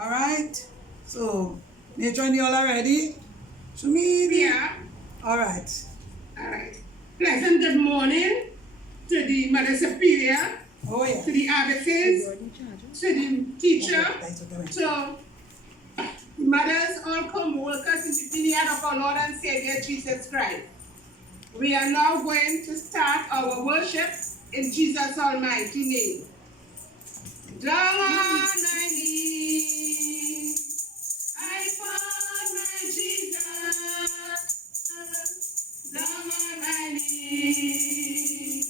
All right. So, Nathan, you all are ready? Sumit? Yeah. All right. All right. Pleasant good morning to the Mother Superior, Oh, yeah. to the abbesses, to the teacher, to mothers, all co-workers in the vineyard of our Lord and Savior Jesus Christ. We are now going to start our worship in Jesus' almighty name. Down on my knees, I found my Jesus. Down on my knees,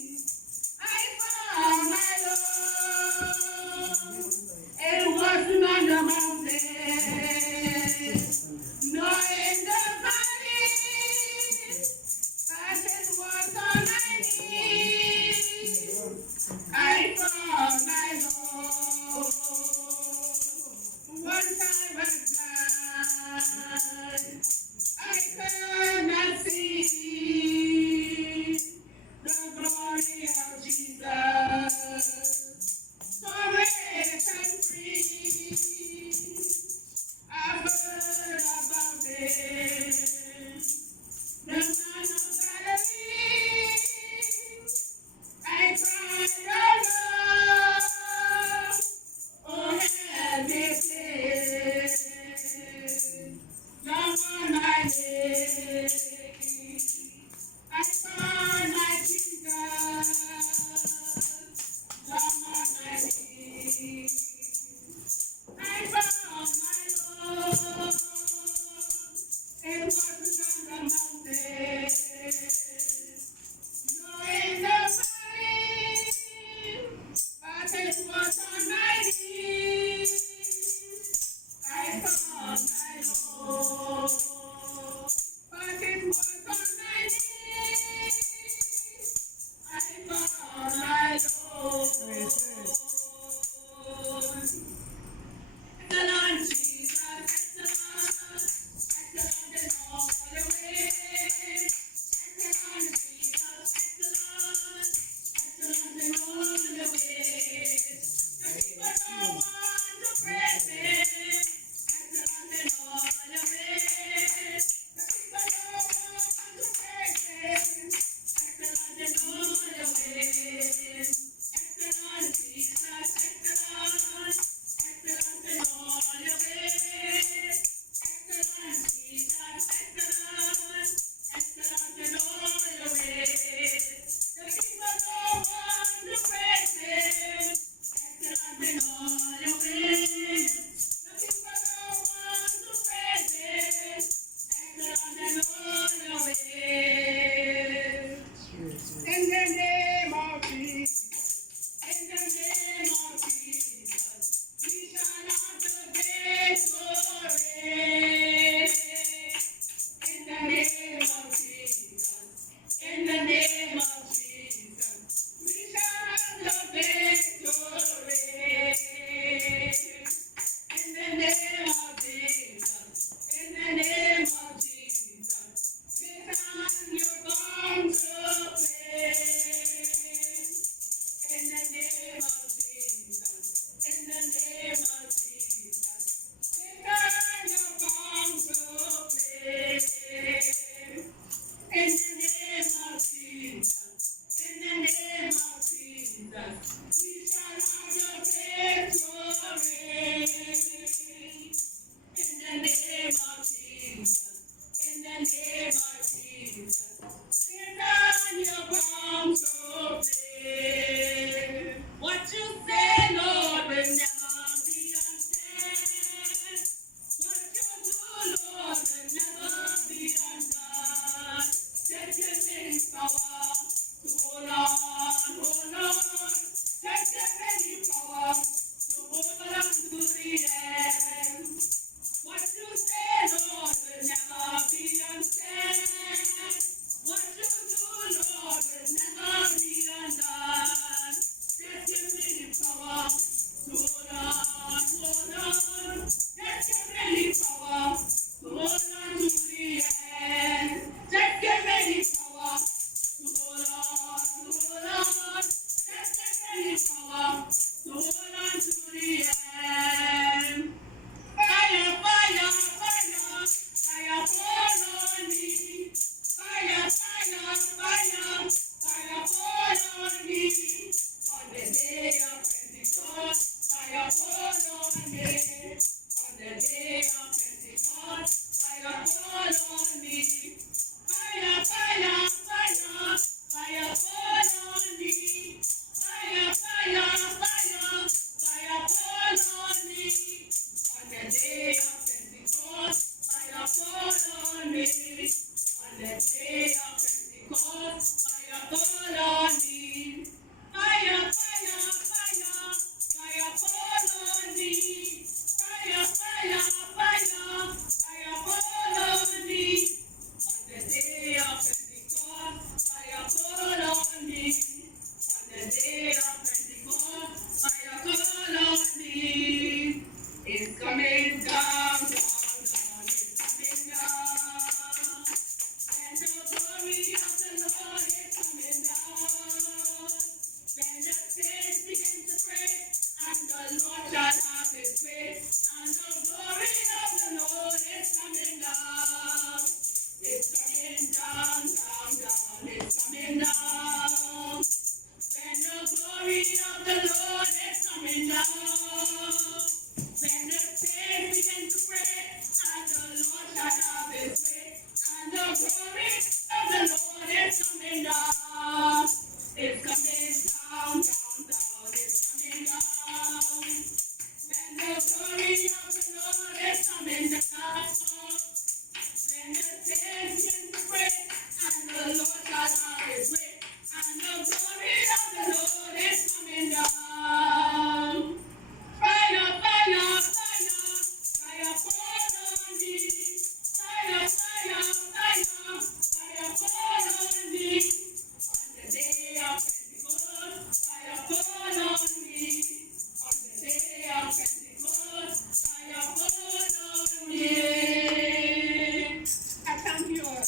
I found my Lord. It wasn't on the mountain, nor in the valley, but it was on my knees. I found my Lord. Once I was blind, I could not see the glory of Jesus. So rich and free, I've heard about it. The man of Galilee, I cried alone. Oh, help me, please. Down on my knees, I found my Jesus. Down on my knees, I found my Lord. It wasn't on the mountain, nor in the valley, but it was on my knees. I found my Lord. But it was on my knees. I found my Lord. Excellent Jesus, excellent, excellent in all your ways. Excellent Jesus, excellent, excellent in all your ways. The people don't want to praise Him. Excellent in all your ways. The people don't want to praise Him. Excellent in all your ways. Excellent Jesus, excellent, excellent in all your ways. Excellent Jesus, excellent, excellent in all your ways. The people don't want to praise Him. Excellent in all your ways. The people don't want to praise Him. Excellent in all your ways. In the name of Jesus. In the name of Jesus, we shall have the victory. In the name of Jesus, in the name of Jesus, we shall have the victory. In the name of Jesus, in the name of Jesus, Satan, you're going to play. In the name of Jesus, in the name of Jesus, Satan, you're bound to play. In the name of Jesus, in the name of Jesus, we shall have the victory. In the name of Jesus, in the name of Jesus, Satan, you're bound to play. What you say, Lord, will never be unsaid. What you do, Lord, will never be undone. Just give me the power to hold on, hold on. Just give me the power to hold on to the end. What you say, Lord, will never be unsaid. What you do, Lord, will never be undone. Just give me the power to hold on, hold on. Just give me the power to hold on to the end. Just give me the power to hold on, hold on. Just give me the power to hold on to the end. fall on me. On the day of Pentecost, fire fall on me. Fire, fire, fire, fire fall on me. Fire, fire, fire, fire fall on me. On the day of Pentecost, fire fall on me. On the day of Pentecost, fire fall on me. Fire, fire, fire, fire fall on me. Fire, fire, fire, fire fall on me. On the day of Pentecost, fire fall on me. On the day of Pentecost, fire fall on me. It's coming down, down, down, it's coming down. And the glory of the Lord is coming down. When the saints begin to pray, and the Lord shall have his way, and the glory of the Lord is coming down. It's coming down, down, down, it's coming down. When the glory of the Lord is coming down. When the saints begin to pray, and the Lord shall have his way, and the glory of the Lord is coming down. It's coming down, down, down, it's coming down. When the glory of the Lord is coming down. When the saints begin to pray, and the Lord shall have his way, and the glory of the Lord is coming down. Fire, fire, fire, fire fall on me. Fire, fire, fire, fire fall on me. On the day of Pentecost, fire fall on me. On the day of Pentecost, fire fall on me. I thank you all.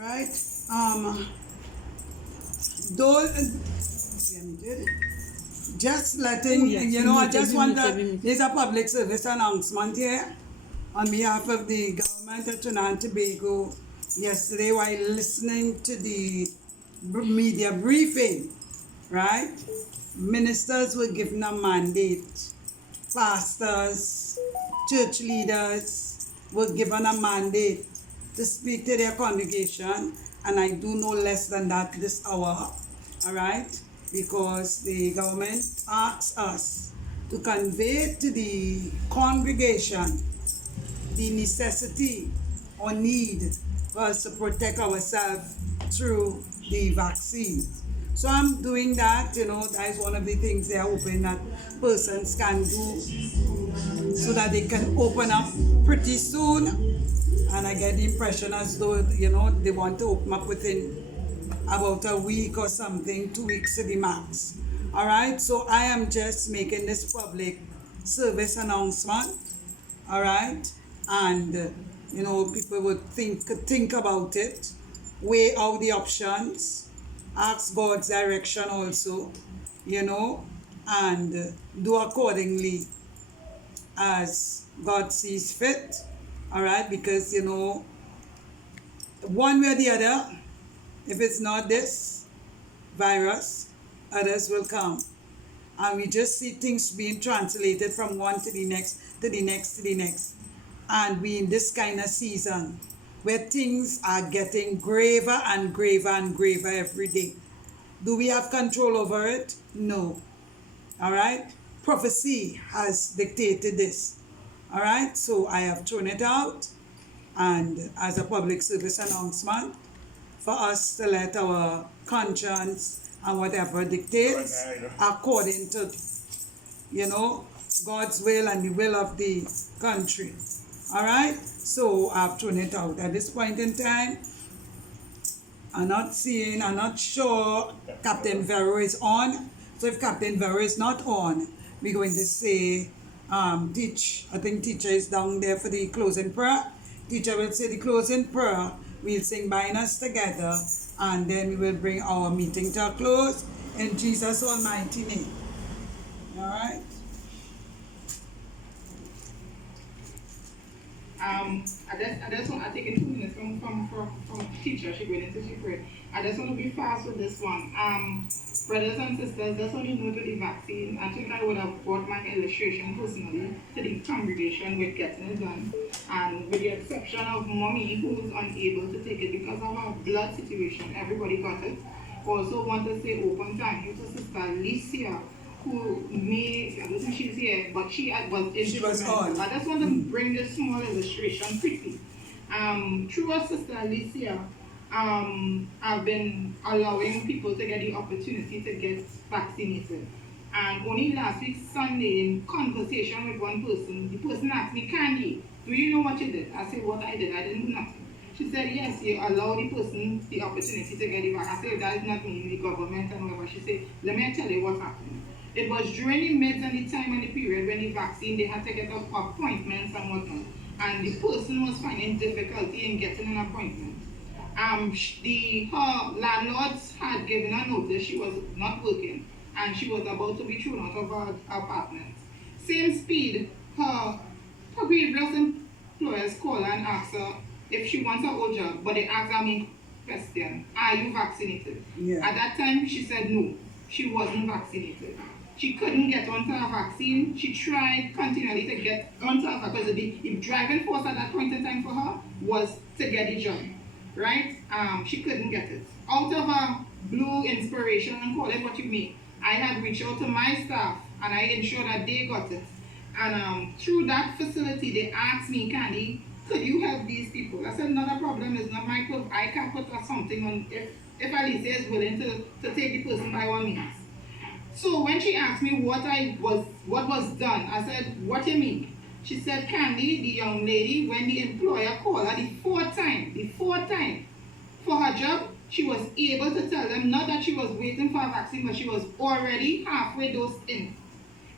Right? Though, just letting, I just want to, there's a public service announcement here on behalf of the government of Trinidad and Tobago. Yesterday, while listening to the media briefing, right? Ministers were given a mandate. Pastors, church leaders were given a mandate to speak to their congregation, and I do no less than that this hour, all right? Because the government asks us to convey to the congregation the necessity or need for us to protect ourselves through the vaccine. So I'm doing that, that is one of the things they are hoping that persons can do so that they can open up pretty soon. And I get the impression as though, they want to open up within about a week or something, 2 weeks to the max. All right, so I am just making this public service announcement, all right? And, people would think about it, weigh out the options, ask God's direction also, and do accordingly as God sees fit. All right, because, one way or the other, if it's not this virus, others will come. And we just see things being translated from one to the next, to the next, to the next. And we in this kind of season where things are getting graver and graver and graver every day. Do we have control over it? No. All right? Prophecy has dictated this. All right, so I have thrown it out, and as a public service announcement for us to let our conscience and whatever dictates according to, God's will and the will of the country. All right, so I've thrown it out. At this point in time, I'm not sure Captain Vero is on. So if Captain Vero is not on, we're going to say, I think teacher is down there for the closing prayer. Teacher will say the closing prayer. We'll sing Bind Us Together, and then we will bring our meeting to a close in Jesus' almighty name. All right? I just want to take in 2 minutes from teacher. She went into she prayed. I just want to be fast with this one. Brothers and sisters, that's only new to the vaccine. I think I would have brought my illustration personally to the congregation with getting it done. And with the exception of mommy who was unable to take it because of her blood situation, everybody got it. Also want to say open thank you to Sister Alicia, who may, I don't think she's here, but she was instrumental. on. I just want to bring this small illustration quickly. Through our Sister Alicia, I've been allowing people to get the opportunity to get vaccinated. And only last week, Sunday, in conversation with one person, the person asked me, Candy, do you know what you did? I said, what I did? I didn't do nothing. She said, yes, you allow the person the opportunity to get it back. I said, that is not me, the government and whatever. She said, let me tell you what happened. It was during the midst and the time and the period when the vaccine, they had to get up appointments and whatnot. And the person was finding difficulty in getting an appointment. Her landlords had given her notice she was not working and she was about to be thrown out of her apartment. Same speed, her previous employers called her and asked her if she wants her old job, but they asked her main question, are you vaccinated? Yeah. At that time, she said no, she wasn't vaccinated. She couldn't get onto her vaccine. She tried continually to get onto her because the driving force at that point in time for her was to get the job, right? She couldn't get it. Out of her blue inspiration, and call it what you may, I had reached out to my staff and I ensured that they got it. And through that facility, they asked me, Candy, could you help these people? I said, not a problem, it's not my club. I can put something on if Alicia is willing to take the person by all means. So when she asked me what was done, I said, what do you mean? She said, Candy, the young lady, when the employer called her the fourth time for her job, she was able to tell them not that she was waiting for a vaccine, but she was already halfway dosed in.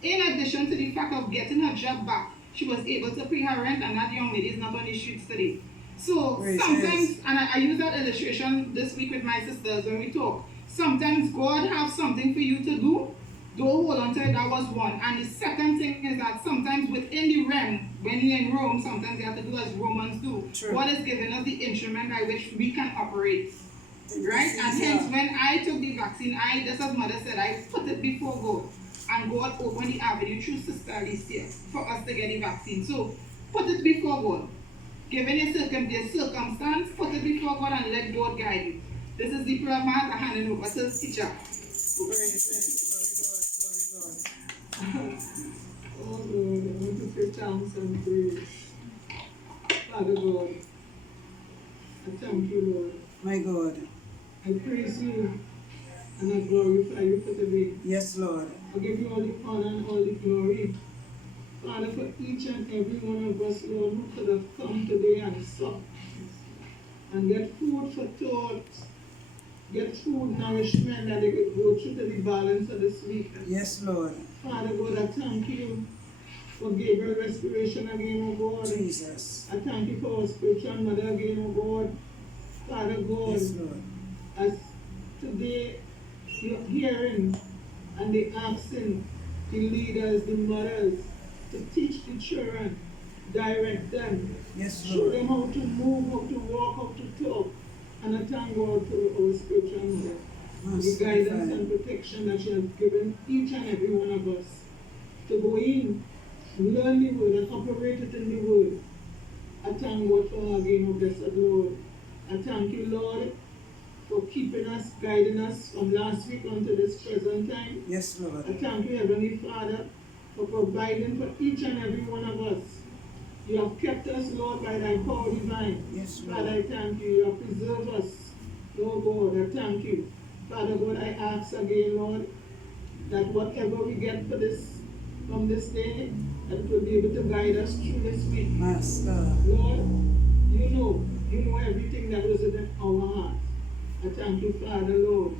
In addition to the fact of getting her job back, she was able to pay her rent, and that young lady is not on the streets today. So sometimes, and I use that illustration this week with my sisters when we talk, sometimes God has something for you to do, don't hold on to it. That was one. And the second thing is that sometimes within the realm, when you're in Rome, sometimes you have to do as Romans do. True. God has given us the instrument by which we can operate. Right? And hence, when I took the vaccine, just as Mother said, I put it before God. And God opened the avenue through Sister Alicia for us to get the vaccine. So, put it before God. Given your circumstance, put it before God and let God guide you. This is the prayer of my heart. I hand it over to the teacher. Oh Lord, I want to say thanks and praise. Father God, I thank you, Lord. My God. I praise you and I glorify you for today. Yes, Lord. I give you all the honor and all the glory. Father, for each and every one of us, Lord, who could have come today and sup and get food for thought, get food, nourishment that they could go through to the balance of this week. Yes, Lord. Father God, I thank you for Gabriel respiration again, oh God. Jesus. I thank you for our spiritual mother again, oh God. Father God, Yes, Lord. as today you're hearing and they asking the leaders, the mothers, to teach the children, direct them, Yes, show Lord. them how to move, how to walk, how to talk. And I thank God for our spiritual mother, the guidance and protection that she has given each and every one of us to go in, learn the word and operate it in the word. I thank God for her again, oh blessed Lord. I thank you, Lord, for keeping us, guiding us from last week unto this present time. Yes, Lord. I thank you, Heavenly Father, for providing for each and every one of us. You have kept us, Lord, by thy power divine. Yes, Lord. Father, I thank you. You have preserved us. Lord God, I thank you. Father God, I ask again, Lord, that whatever we get for this, from this day, that it will be able to guide us through this week. Master. Lord, you know everything that was in our heart. I thank you, Father, Lord,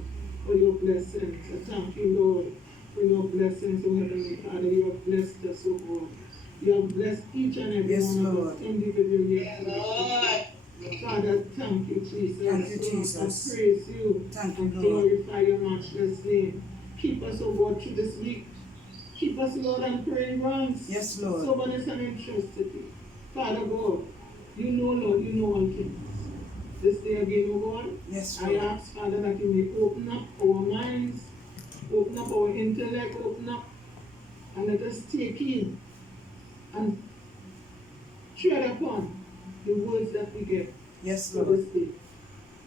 for your blessings. I thank you, Lord, for your blessings, oh Heavenly Father. You have blessed us, oh God. You have blessed each and every Yes, one of Lord. us individually. Father, thank you, Jesus. Thank you, Lord, Jesus. I praise you. Thank you, and Lord. glorify your matchless name. Keep us, oh God, through this week. Keep us, Lord, on praying grounds. Yes, Lord. Soberness and interest. Father God, You know, Lord, you know all things. This day again, O God, Yes, I Lord. ask, Father, that you may open up our minds, open up our intellect, open up, and let us take heed and tread upon the words that we get Yes, for Lord. this day.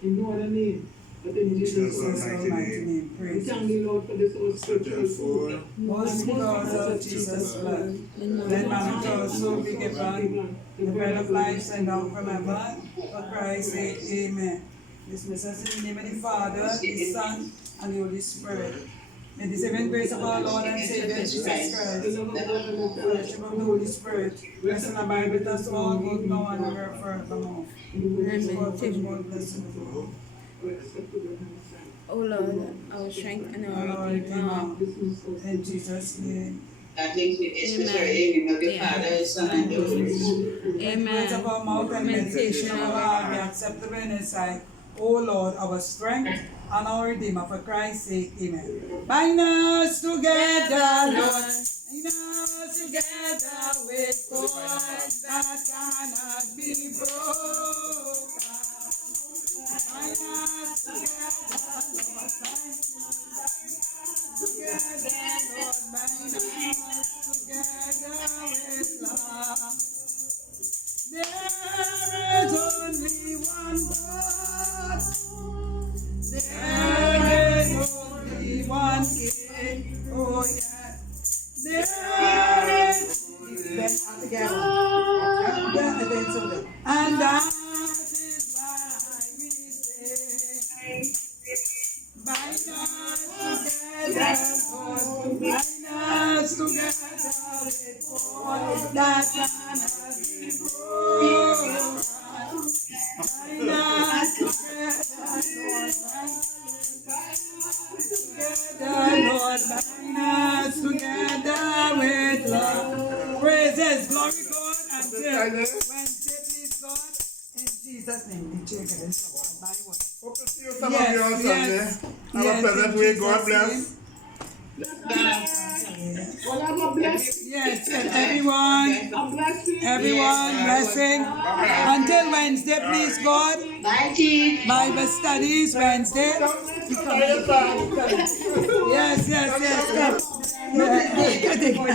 In no other name, but in In Jesus' Jesus' name. almighty name, We praise thank you. you, Lord, for this our spiritual food. Most because of Jesus' blood. Then man to our soul be given, the bread of life sent down from heaven, for Christ's sake, amen. Dismiss us in the name of the Father, the Son, and the Holy Spirit. May the saving grace of our Lord and Savior Jesus Christ, The love of God and the fellowship of the Holy Spirit, rest and abide with us all, both now and ever, forevermore. God, God bless you. O Lord, our strength and our Our Redeemer. Redeemer, in Jesus' name. I think it is the name of the Father, Son, and the Holy Spirit. Let the words of our mouth and the meditation of our heart be acceptable in His sight. O Lord, our strength and our Redeemer, for Christ's sake, amen. Bind us together, Lord. Bind us together with cords that cannot be broken. Bind us together, Lord. Together, Lord, bind us together with love. There is only one God. There is only one King. Oh yeah. There is best together. And that is why we say, bind us together, Lord. Bind us together with God that cannot be broken. Bind us together, Lord. Bind us together with love. Praises, glory God, until Wednesday, please God. In Jesus' name, we take it in by one. Hope to see you some of you on Sunday. Have a pleasant in week. God Jesus' bless. Well, have a blessing. Yes, and everyone, A blessing. blessing. Until Wednesday, please God. Bye, Chief. Bible studies Wednesday. Yes, come. Yeah.